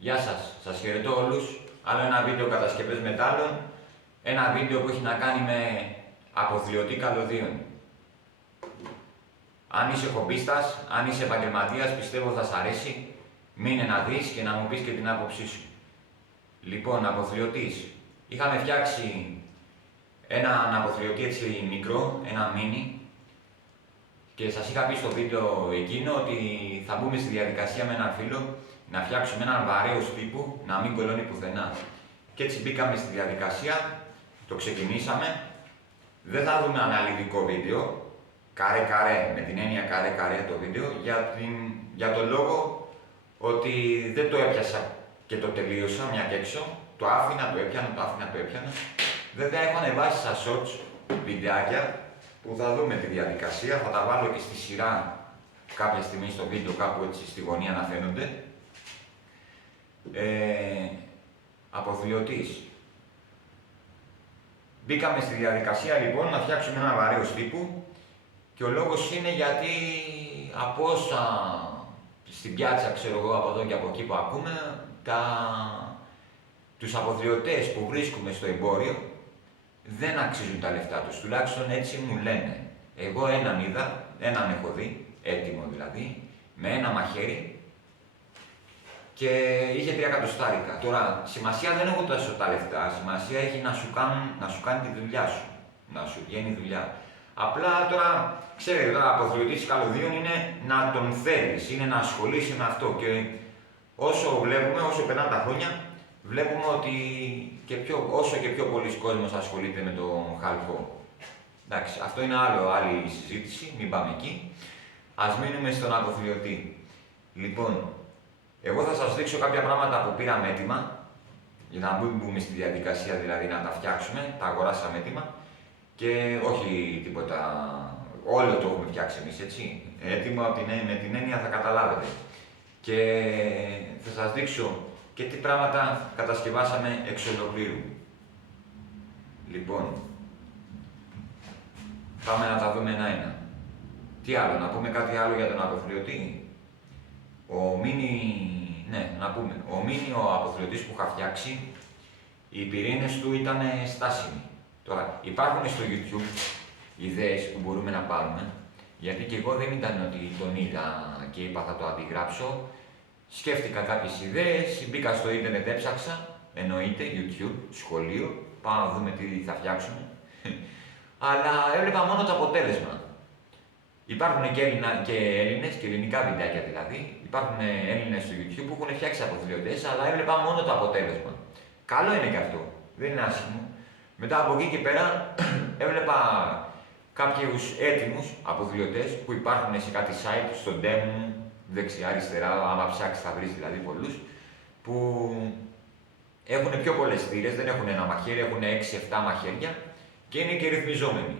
Γεια σας, σας χαιρετώ όλους. Άλλο ένα βίντεο κατασκευές μετάλλων. Ένα βίντεο που έχει να κάνει με αποθλειωτή καλωδίων. Αν είσαι χομπίστας, αν είσαι επαγγελματίας, πιστεύω θα σ' αρέσει. Μείνε να δεις και να μου πεις και την άποψή σου. Λοιπόν, αποθλειωτής. Είχαμε φτιάξει έναν αποθλειωτή έτσι μικρό, ένα μίνι. Και σας είχα πει στο βίντεο εκείνο ότι θα μπούμε στη διαδικασία με έναν φίλο να φτιάξουμε έναν βαρέως τύπου, να μην κολλώνει πουθενά. Και έτσι μπήκαμε στη διαδικασία, το ξεκινήσαμε. Δεν θα δούμε αναλυτικό βίντεο, καρέ-καρέ, με την έννοια καρέ-καρέ το βίντεο, για το λόγο ότι δεν το έπιασα και το τελείωσα μια και έξω. Το άφηνα, το έπιανα, το άφηνα, το έπιανα. Βέβαια έχω ανεβάσει στα shorts βιντεάκια που θα δούμε τη διαδικασία, θα τα βάλω και στη σειρά κάποια στιγμή στο βίντεο, κάπου έτσι στη γωνία να φαίνονται. Αποθλειωτής. Μπήκαμε στη διαδικασία λοιπόν να φτιάξουμε ένα βαρέως τύπου και ο λόγος είναι γιατί από όσα στην πιάτσα, ξέρω εγώ, από εδώ και από εκεί που ακούμε, τους αποθλειωτές που βρίσκουμε στο εμπόριο δεν αξίζουν τα λεφτά τους, τουλάχιστον έτσι μου λένε. Εγώ έναν είδα, έναν έχω δει, έτοιμο δηλαδή, με ένα μαχαίρι και είχε 3 εκατοστάρικα. Τώρα, σημασία δεν έχω τόσο τα λεφτά, σημασία έχει να σου κάνει τη δουλειά σου, να σου βγαίνει δουλειά. Απλά τώρα, ξέρετε, τώρα αποθλειωτής καλωδίων είναι να τον θέλεις, είναι να ασχολείσαι με αυτό και όσο βλέπουμε, όσο περνάνε τα χρόνια, βλέπουμε ότι όσο και πιο πολλοί κόσμος ασχολείται με το χαλκό. Εντάξει, αυτό είναι άλλη συζήτηση, μην πάμε εκεί. Ας μείνουμε στον αποθλειωτή. Λοιπόν, εγώ θα σας δείξω κάποια πράγματα που πήραμε έτοιμα, για να μην μπούμε στη διαδικασία δηλαδή να τα φτιάξουμε, τα αγοράσαμε έτοιμα και όχι τίποτα, όλο το έχουμε φτιάξει εμείς, έτσι. Έτοιμο με την έννοια θα καταλάβετε. Και θα σας δείξω και τι πράγματα κατασκευάσαμε εξ ολοκλήρου. Λοιπόν, πάμε να τα δούμε ένα-ένα. Τι άλλο, να πούμε κάτι άλλο για τον αποθλειωτή. Ο μίνι, ο αποθλειωτής που είχα φτιάξει, οι πυρήνες του ήταν στάσιμοι. Τώρα, υπάρχουν στο YouTube ιδέες που μπορούμε να πάρουμε, γιατί και εγώ δεν ήταν ότι τον είδα και είπα θα το αντιγράψω. Σκέφτηκα κάποιες ιδέες, μπήκα στο ίντερνετ, έψαξα, εννοείται, YouTube, σχολείο, πάμε να δούμε τι θα φτιάξουμε. Αλλά έβλεπα μόνο το αποτέλεσμα. Υπάρχουν και Έλληνες και ελληνικά βιντεάκια δηλαδή. Υπάρχουν Έλληνες στο YouTube που έχουν φτιάξει αποθλειωτές, αλλά έβλεπα μόνο το αποτέλεσμα. Καλό είναι και αυτό, δεν είναι άσχημο. Μετά από εκεί και πέρα έβλεπα κάποιους έτοιμους αποθλειωτές που υπάρχουν σε κάτι site, στο Demo, δεξιά-αριστερά, άμα ψάξεις θα βρεις δηλαδή πολλούς, που έχουν πιο πολλές θύρες, δεν έχουν ένα μαχαίρι, έχουν 6-7 μαχαίρια και είναι και ρυθμιζόμενοι.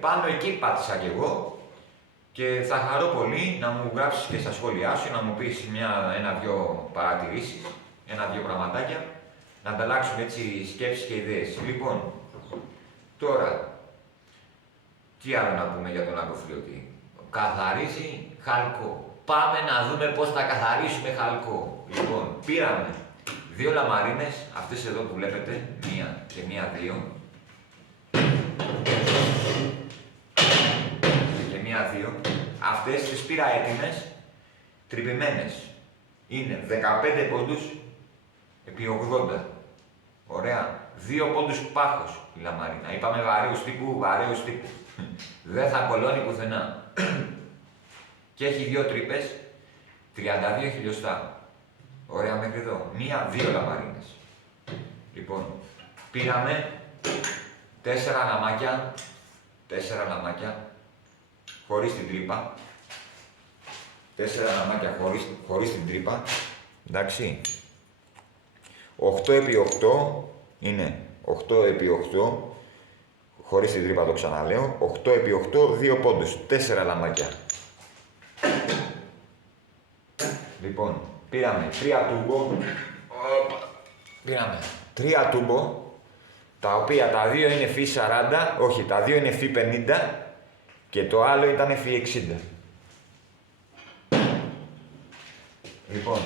Πάνω εκεί πάτησα κι εγώ και θα χαρώ πολύ να μου γράψεις και στα σχόλιά σου, να μου πεις ένα-δυο παρατηρήσεις, ένα-δυο πραγματάκια, να ανταλλάξουμε έτσι σκέψεις και ιδέες. Λοιπόν, τώρα, τι άλλο να πούμε για τον αποθλειωτή. Καθαρίζει χαλκό. Πάμε να δούμε πώς θα καθαρίσουμε χαλκό. Λοιπόν, πήραμε 2 λαμαρίνες, αυτές εδώ που βλέπετε, μία και μία-δύο. Και μία-δύο. Αυτές τις πήρα έτοιμες, τρυπημένες. Είναι 15 πόντους επί 80. Ωραία. 2 πόντους πάχος η λαμαρίνα. Είπαμε βαρέως τύπου. Δεν θα κολλώνει πουθενά. Και έχει 2 τρύπες, 32 χιλιοστά. Ωραία μέχρι εδώ. 1-2 λαμαρίνες. Λοιπόν, πήραμε 4 λαμάκια, χωρίς την τρύπα. 4 λαμάκια χωρίς την τρύπα. Εντάξει. 8 επί 8 είναι 8 επί 8, χωρίς την τρύπα το ξαναλέω. 8 επί 8, 2 πόντους, 4 λαμάκια. Λοιπόν, πήραμε 3 τούμπο. Πήραμε 3 τούμπο, τα οποία τα 2 είναι φι 40, όχι, τα 2 είναι φι 50 και το άλλο ήταν φι 60. Λοιπόν,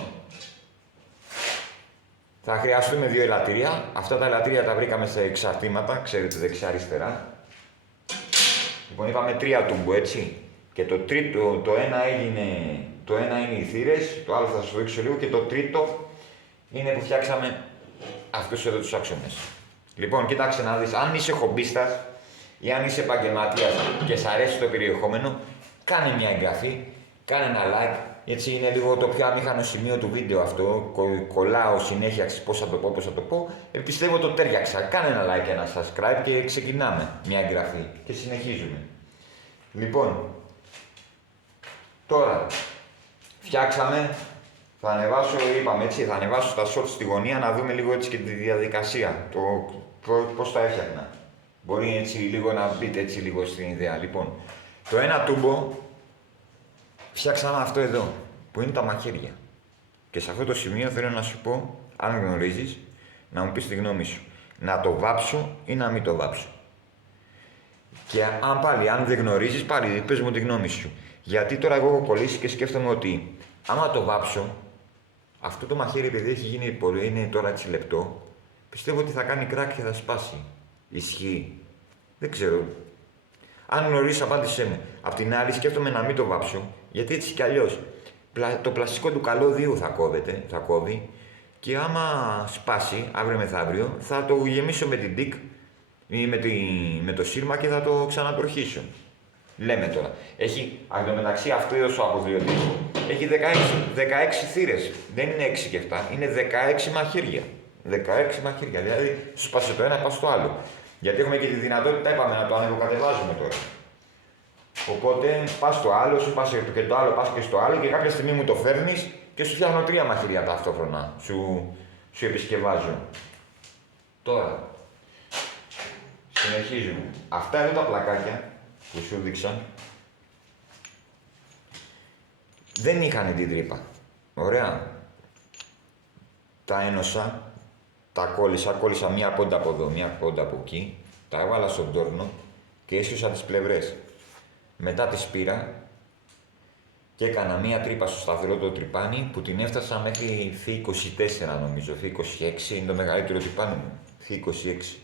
Θα χρειαστούμε 2 ελαττήρια. Αυτά τα ελαττήρια τα βρήκαμε σε εξαρτήματα, ξέρετε, δεξιά-αριστερά. Λοιπόν, είπαμε 3 τούμπο, έτσι. Και το τρίτο, το ένα είναι οι θύρες, το άλλο θα σας το δείξω λίγο, και το τρίτο είναι που φτιάξαμε αυτούς εδώ τους άξονες. Λοιπόν, κοίταξε να δεις, αν είσαι χομπίστας ή αν είσαι επαγγελματίας και σ' αρέσει το περιεχόμενο, κάνε μια εγγραφή, κάνε ένα like. Έτσι είναι λίγο το πιο αμήχανο σημείο του βίντεο αυτό. Κολλάω συνέχεια πώς θα το πω. Πιστεύω το τέριαξα. Κάνε ένα like, ένα subscribe και ξεκινάμε μια εγγραφή και συνεχίζουμε. Λοιπόν, τώρα φτιάξαμε, θα ανεβάσω, είπαμε έτσι, θα ανεβάσω τα shorts στη γωνία να δούμε λίγο έτσι και τη διαδικασία, πώς τα έφτιαχνα. Μπορεί έτσι λίγο να μπείτε έτσι λίγο στην ιδέα. Λοιπόν, το ένα τούμπο φτιάξαμε αυτό εδώ, που είναι τα μαχαίρια. Και σε αυτό το σημείο θέλω να σου πω, αν γνωρίζεις, να μου πεις τη γνώμη σου. Να το βάψω ή να μην το βάψω. Και αν δεν γνωρίζεις, πάλι πες μου τη γνώμη σου. Γιατί τώρα εγώ έχω κολλήσει και σκέφτομαι ότι άμα το βάψω, αυτό το μαχαίρι επειδή έχει γίνει πολύ, είναι τώρα έτσι λεπτό, πιστεύω ότι θα κάνει κράκ και θα σπάσει. Ισχύει. Δεν ξέρω. Αν γνωρίζεις, απάντησέ με. Απ' την άλλη, σκέφτομαι να μην το βάψω, γιατί έτσι κι αλλιώς το πλαστικό του καλώδιου θα κόβει και άμα σπάσει αύριο μεθαύριο, θα το γεμίσω με την τικ ή με το σύρμα και θα το ξανατροχίσω. Λέμε τώρα. Έχει, αν τω μεταξύ, αυτό ο αποθυωτής έχει 16 θύρες. Δεν είναι 6 και 7, είναι 16 μαχαίρια. 16 μαχαίρια, δηλαδή σου σπάσε το ένα, πας το άλλο. Γιατί έχουμε και τη δυνατότητα, είπαμε, να το ανεβοκατεβάζουμε τώρα. Οπότε πας στο άλλο, σου πας και το άλλο, πας και στο άλλο και κάποια στιγμή μου το φέρνεις και σου φτιάχνω 3 μαχαίρια ταυτόχρονα. Σου επισκευάζω. Τώρα, συνεχίζουμε. Αυτά εδώ τα πλακάκια που σου δείξα δεν είχαν την τρύπα. Ωραία. Τα ένωσα, τα κόλλησα μία πόντα από εδώ, μία πόντα από εκεί, τα έβαλα στον τόρνο και έσωσα τις πλευρές. Μετά τις πήρα και έκανα μία τρύπα στο σταθερό το τρυπάνι που την έφτασα μέχρι Φ24 νομίζω, Φ26 είναι το μεγαλύτερο τρυπάνι μου, Φ26.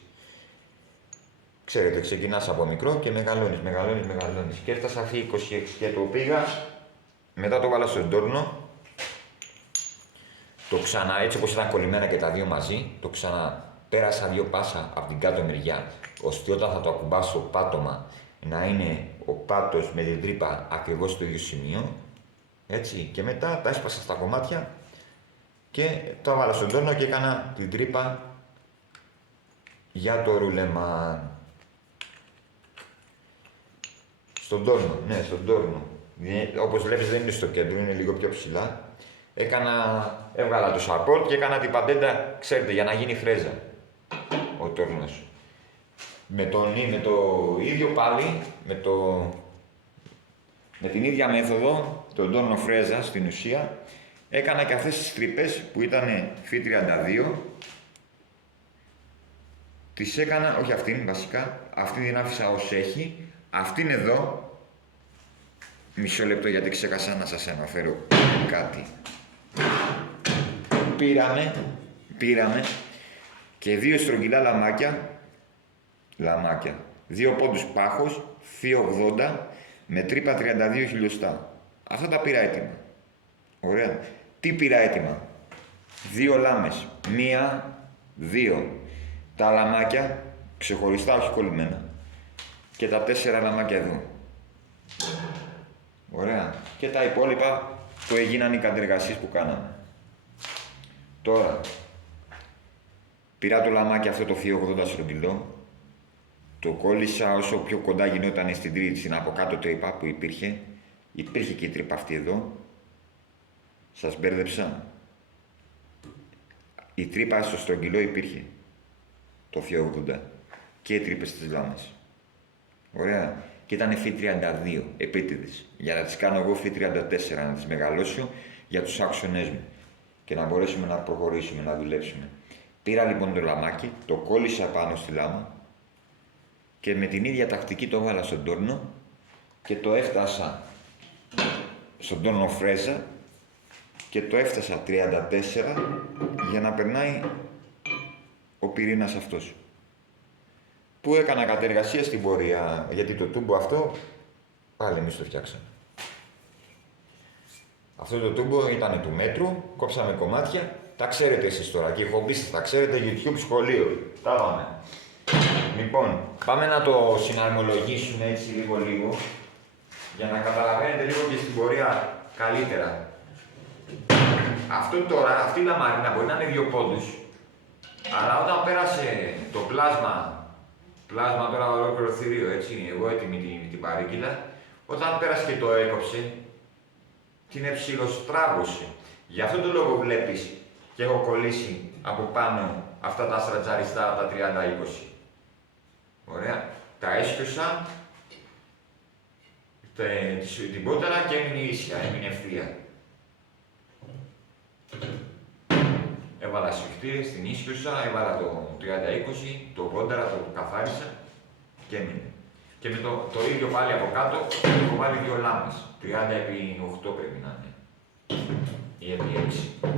Ξέρετε, ξεκινάς από μικρό και μεγαλώνεις. Και έφτασα Φ26 και το πήγα, μετά το βάλα στον τόρνο, το ξανά, έτσι όπως ήταν κολλημένα και τα δύο μαζί, το ξαναπέρασα 2 πάσα από την κάτω μεριά, ώστε όταν θα το ακουμπάσω πάτωμα να είναι ο πάτος με την τρύπα ακριβώς στο ίδιο σημείο, έτσι, και μετά τα έσπασα στα κομμάτια και το βάλα στον τόρνο και έκανα την τρύπα για το ρουλεμάν. Στον τόρνο, ναι, στον τόρνο. Όπως βλέπεις δεν είναι στο κέντρο, είναι λίγο πιο ψηλά. Έβγαλα το support και έκανα την παντέντα, ξέρετε, για να γίνει φρέζα ο τόρνος. Με το ίδιο πάλι, με την ίδια μέθοδο, τον τόρνο φρέζα στην ουσία, έκανα και αυτές τις τρύπες που ήταν Φ32. Τις έκανα, όχι αυτήν βασικά, αυτή την άφησα ως έχει. Αυτήν εδώ, μισό λεπτό γιατί ξέχασα να σας αναφέρω κάτι. Πήραμε και 2 στρογγυλά λαμάκια, 2 πόντους πάχος, Φ80 με τρύπα 32 χιλιοστά. Αυτά τα πήρα έτοιμα. Ωραία. Τι πήρα έτοιμα? 2 λάμες, 1, 2. Τα λαμάκια ξεχωριστά, όχι κολλημένα. Και τα 4 λαμάκια εδώ. Ωραία. Και τα υπόλοιπα που έγιναν οι κατεργασίες που κάναμε. Τώρα, πήρα το λαμάκι αυτό το Φ80 στρογγυλό, το κόλλησα όσο πιο κοντά γινόταν στην τρίτη, στην από κάτω τρύπα που υπήρχε. Υπήρχε και η τρύπα αυτή εδώ. Σας μπέρδεψα. Η τρύπα στο στρογγυλό υπήρχε. Το Φ80. Και οι τρύπες στις λάμες. Ωραία. Και ήταν Φ32, επίτηδες. Για να τις κάνω εγώ Φ34, να τις μεγαλώσω για τους άξονές μου. Και να μπορέσουμε να προχωρήσουμε, να δουλέψουμε. Πήρα λοιπόν το λαμάκι, το κόλλησα πάνω στη λάμα και με την ίδια τακτική το βάλα στον τόρνο και το έφτασα στον τόρνο φρέζα και το έφτασα 34 για να περνάει ο πυρήνας αυτός. Που έκανα κατεργασία στην πορεία, γιατί το τούμπο αυτό πάλι εμείς το φτιάξαμε. Αυτό το τούμπο ήταν του μέτρου, κόψαμε κομμάτια, τα ξέρετε εσείς τώρα και οι χομπίστες, τα ξέρετε, YouTube, σχολείο. Τα πάμε. Λοιπόν, πάμε να το συναρμολογήσουμε έτσι λίγο, για να καταλαβαίνετε λίγο και στην πορεία καλύτερα. Αυτό τώρα, αυτή η λαμαρίνα μπορεί να είναι 2 πόντους, αλλά όταν πέρασε το πλάσμα τώρα ολόκληρο θηρίο, έτσι, εγώ έτοιμη την παρήγγυλα, όταν πέρασε και το έκοψε, την εψιλοστράβωσε. Γι' αυτό το λόγο βλέπεις και έχω κολλήσει από πάνω αυτά τα στρατζαριστά, τα 30-20. Ωραία. Τα έσκυωσα, την πόταρα και έμεινε ίσια, έμεινε ευθεία. Έβαλα σφιχτήρες, την ίσχυωσα, έβαλα το 30-20, το πόνταρα, το καθάρισα και έμεινε. Και με το ίδιο πάλι από κάτω έχω βάλει 2 λάμπες. 30x8 πρέπει να είναι. Ή επί 6.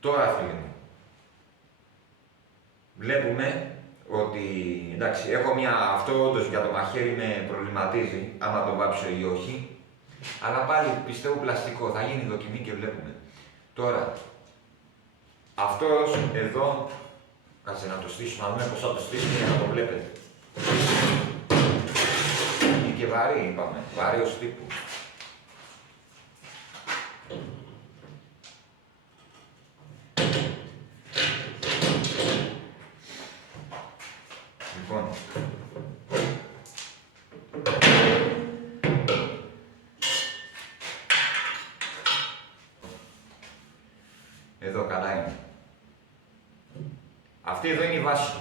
Τώρα φίλοι μου, βλέπουμε ότι, εντάξει, έχω αυτό όντως για το μαχαίρι με προβληματίζει, άμα το βάψω ή όχι. Αλλά πάλι πιστεύω πλαστικό, θα γίνει δοκιμή και βλέπουμε. Τώρα, αυτός εδώ, κάτσε να το στήσουμε, να δούμε πώς θα το στήσουμε για να το βλέπετε. Είναι και βαρύ, είπαμε, βαρύος τύπου. Λοιπόν, εδώ καλά είναι. Αυτή εδώ είναι η βάση.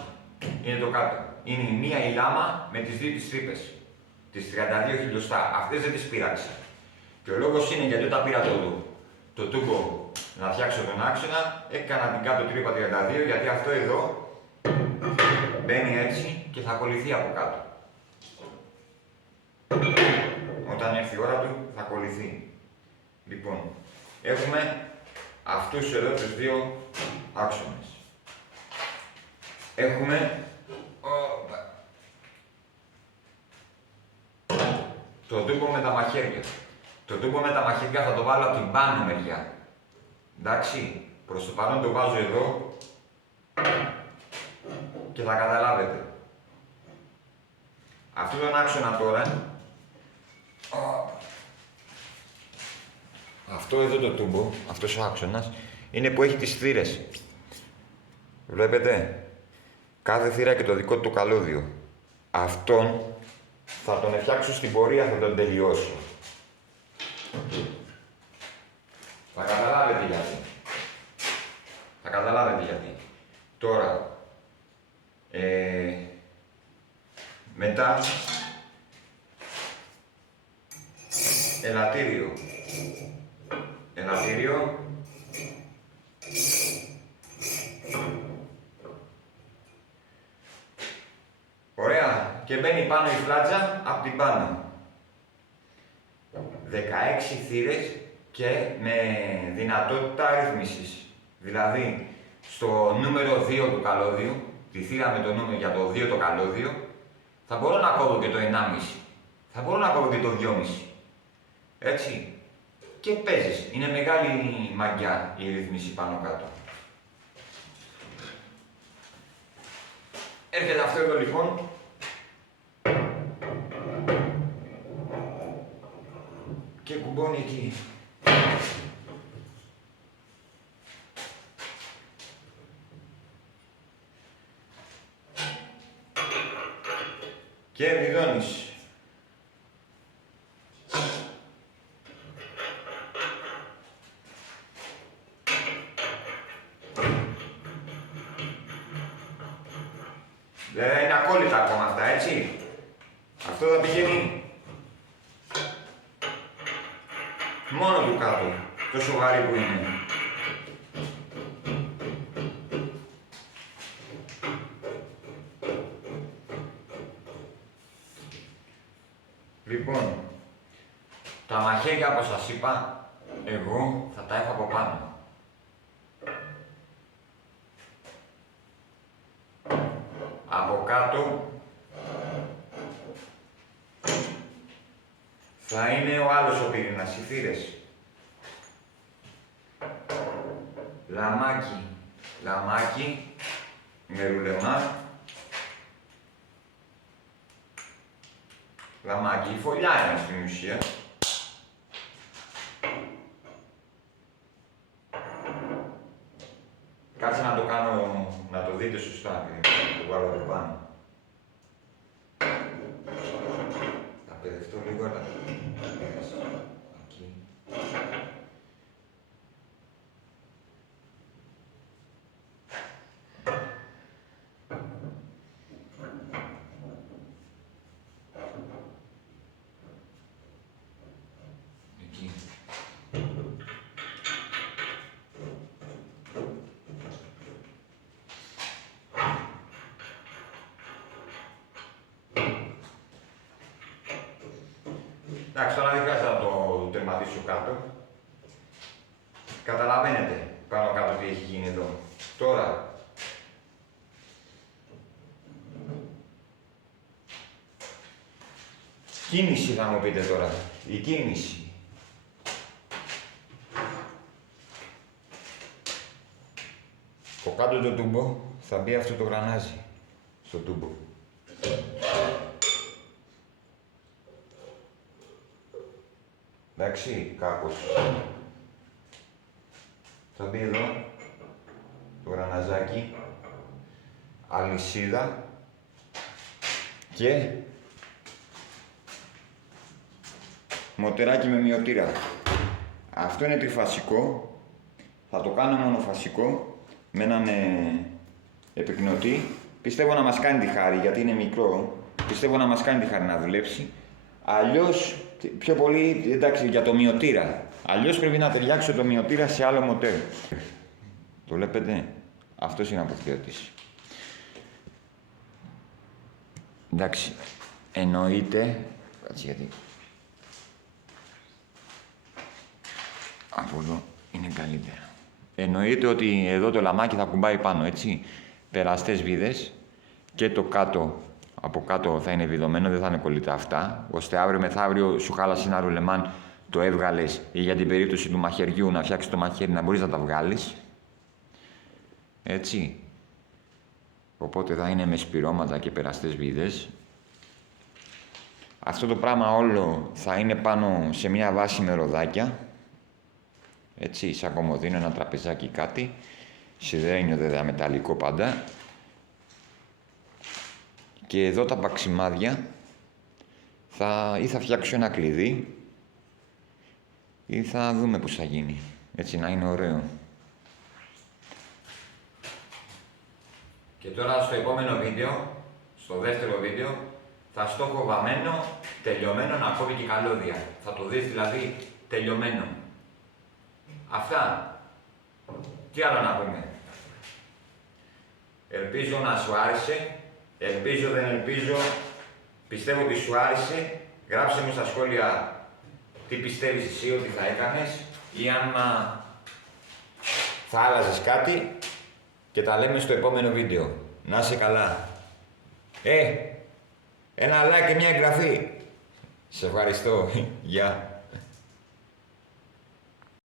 Είναι το κάτω. Είναι η μία η λάμα με τις 2 τις τρύπες. Τις 32 χιλιοστά. Αυτές δεν τις πείραξα. Και ο λόγος είναι γιατί όταν πήρα το τούμπο να φτιάξω τον άξονα, έκανα την κάτω τρύπα 32, γιατί αυτό εδώ μπαίνει έτσι και θα κολληθεί από κάτω. Όταν έρθει η ώρα του, θα κολληθεί. Λοιπόν, έχουμε αυτούς εδώ τους 2 άξονες. Έχουμε το τούμπο με τα μαχαίρια. Το τούμπο με τα μαχαίρια θα το βάλω από την πάνω μεριά. Εντάξει, προς το παρόν το βάζω εδώ και θα καταλάβετε. Αυτό τον άξονα τώρα, αυτό εδώ το τούμπο, αυτός ο άξονας, είναι που έχει τις θύρες. Βλέπετε, κάθε θύρα και το δικό του καλώδιο. Αυτόν θα τον φτιάξω στην πορεία, θα τον τελειώσω. Θα καταλάβετε γιατί. Θα καταλάβετε γιατί. Τώρα, μετά, ελαττήριο. Ελαττήριο. Ωραία. Και μπαίνει πάνω η φλάτζα από την πάνω. 16 θύρες και με δυνατότητα ρύθμισης. Δηλαδή, στο νούμερο 2 του καλώδιου, τη θύρα με το νούμερο για το 2 το καλώδιο, θα μπορώ να κόβω και το 1,5. Θα μπορώ να κόβω και το 2,5. Έτσι. Και παίζεις. Είναι μεγάλη μαγιά η ρύθμιση πάνω κάτω. Έρχεται αυτό εδώ λοιπόν. Και κουμπώνει εκεί. Και βιδώνεις. Δεν είναι ακόλλητα ακόμα αυτά, έτσι. Αυτό θα πηγαίνει μόνο του κάτω, τόσο βαρύ που είναι. Λοιπόν, τα μαχαίρια είπα, εγώ θα τα έχω από πάνω. Από κάτω θα είναι ο άλλος ο πυρήνας, οι θύρες. Λαμάκι, λαμάκι, με ρουλεμά. Λαμάκι, η φωλιά είναι στην ουσία. Κάτσε να το κάνω, να το δείτε σωστά, να το βάλω από πάνω. Θα παιδευτώ λίγο, αλλά... Εκεί. Εκεί. Εντάξει, τώρα δεν χρειάζεται να το τερματίσω κάτω. Καταλαβαίνετε πάνω κάτω τι έχει γίνει εδώ. Τώρα, κίνηση θα μου πείτε τώρα. Η κίνηση. Από κάτω το τούμπο θα μπει αυτό το γρανάζι στο τούμπο. Εντάξει, κάπως. Θα μπει εδώ το γραναζάκι, αλυσίδα και μοτεράκι με μυωτήρα. Αυτό είναι τριφασικό. Θα το κάνω μονοφασικό με έναν επικνωτή. Πιστεύω να μας κάνει τη χάρη, γιατί είναι μικρό. Πιστεύω να μας κάνει τη χάρη να δουλέψει. Αλλιώς, πιο πολύ, εντάξει, για το μυωτήρα. Αλλιώς πρέπει να ταιριάξω το μυωτήρα σε άλλο μοτέρ. Το βλέπετε. Αυτός είναι αποθεωτής. Εντάξει, εννοείται... Κάτσε γιατί... Από εδώ είναι καλύτερα. Εννοείται ότι εδώ το λαμάκι θα κουμπάει πάνω, έτσι. Περαστές βίδες και το κάτω, από κάτω θα είναι βιδωμένο, δεν θα είναι κολλητά αυτά, ώστε αύριο μεθαύριο σου χάλασε ένα ρουλεμάν, το έβγαλες ή για την περίπτωση του μαχαιριού να φτιάξεις το μαχαίρι να μπορείς να τα βγάλεις. Έτσι. Οπότε θα είναι με σπυρώματα και περαστές βίδες. Αυτό το πράγμα όλο θα είναι πάνω σε μια βάση με ροδάκια. Έτσι, σαν κομμωδίνο, ένα τραπεζάκι κάτι. Σιδερένιο βέβαια, μεταλλικό πάντα. Και εδώ τα παξιμάδια ή θα φτιάξω ένα κλειδί ή θα δούμε πώς θα γίνει. Έτσι, να είναι ωραίο. Και τώρα στο επόμενο βίντεο, στο δεύτερο βίντεο, θα στο έχω βαμμένο, τελειωμένο, να κόβει και καλώδια. Θα το δεις δηλαδή τελειωμένο. Αυτά. Τι άλλο να πούμε. Ελπίζω να σου άρεσε. Ελπίζω, δεν ελπίζω. Πιστεύω ότι σου άρεσε. Γράψε μου στα σχόλια τι πιστεύεις εσύ ότι θα έκανες ή αν θα άλλαζες κάτι και τα λέμε στο επόμενο βίντεο. Να είσαι καλά. Ένα like και μια εγγραφή. Σε ευχαριστώ. Γεια.